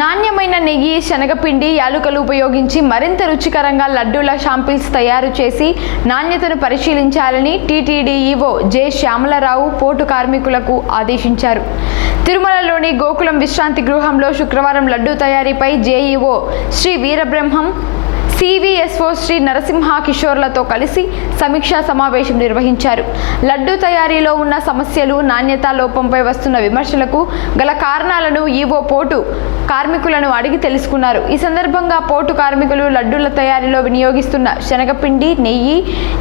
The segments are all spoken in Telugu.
నాణ్యమైన నెయ్యి శనగపిండి యాలుకలు ఉపయోగించి మరింత రుచికరంగా లడ్డూల షాంపిల్స్ తయారు చేసి నాణ్యతను పరిశీలించాలని టీటీడీఈఓ జె శ్యామలరావు పోటు కార్మికులకు ఆదేశించారు. తిరుమలలోని గోకులం విశ్రాంతి గృహంలో శుక్రవారం లడ్డూ తయారీపై జేఈఓ శ్రీ వీరబ్రహ్మం సివిఎస్ఓ శ్రీ నరసింహ కిషోర్లతో కలిసి సమీక్షా సమావేశం నిర్వహించారు. లడ్డూ తయారీలో ఉన్న సమస్యలు నాణ్యతా లోపంపై వస్తున్న విమర్శలకు గల కారణాలను ఈవో పోటు కార్మికులను అడిగి తెలుసుకున్నారు. ఈ సందర్భంగా పోటు కార్మికులు లడ్డూల తయారీలో వినియోగిస్తున్న శనగపిండి నెయ్యి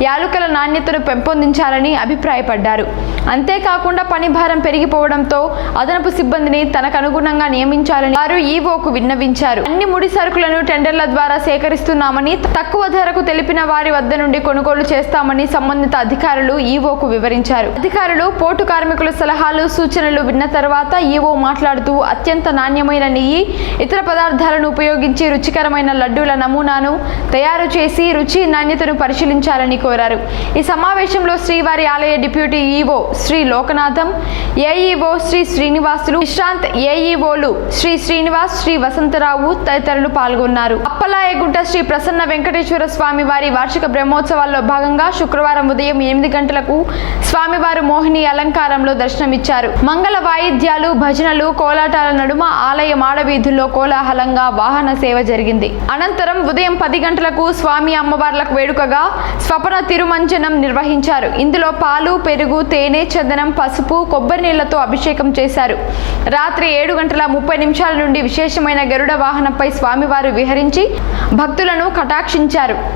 యాలుకల నాణ్యతను పెంపొందించాలని అభిప్రాయపడ్డారు. అంతేకాకుండా పని భారం పెరిగిపోవడంతో అదనపు సిబ్బందిని తనకు అనుగుణంగా నియమించాలని వారు ఈవోకు విన్నవించారు. అన్ని ముడి సరుకులను టెండర్ల ద్వారా సేకరిస్తున్న చేస్తున్నామని తక్కువ ధరకు తెలిపిన వారి వద్ద నుండి కొనుగోలు చేస్తామని సంబంధిత అధికారులు ఈవోకు వివరించారు. అధికారులు పోటు కార్మికుల సలహాలు సూచనలు విన్న తర్వాత ఈవో మాట్లాడుతూ అత్యంత నాణ్యమైన నెయ్యి ఇతర పదార్థాలను ఉపయోగించి రుచికరమైన లడ్డూల నమూనాను తయారు చేసి రుచి నాణ్యతను పరిశీలించాలని కోరారు. ఈ సమావేశంలో శ్రీవారి ఆలయ deputy EO Shri Lokanatham AEO Shri Srinivasulu Vishrant ఏఈఓలు శ్రీ శ్రీనివాస్ శ్రీ వసంతరావు తదితరులు పాల్గొన్నారు. అప్పలాయగుంట శ్రీ ప్రసన్న వెంకటేశ్వర స్వామి వారి వార్షిక బ్రహ్మోత్సవాల్లో భాగంగా శుక్రవారం ఉదయం ఎనిమిది గంటలకు స్వామివారు మోహిని అలంకారంలో దర్శనమిచ్చారు. మంగళ వాయిద్యాలు భజనలు కోలాటాల నడుమ ఆలయ మాడవీధుల్లో కోలాహలంగా వాహన సేవ జరిగింది. అనంతరం ఉదయం పది గంటలకు స్వామి అమ్మవార్లకు వేడుకగా స్వపన తిరుమంజనం నిర్వహించారు. ఇందులో పాలు పెరుగు తేనె చందనం పసుపు కొబ్బరి నీళ్ళతో అభిషేకం చేశారు. రాత్రి ఏడు గంటల ముప్పై నిమిషాల నుండి విశేషమైన గరుడ వాహనంపై స్వామివారు విహరించి భక్తులను కటాక్షించారు.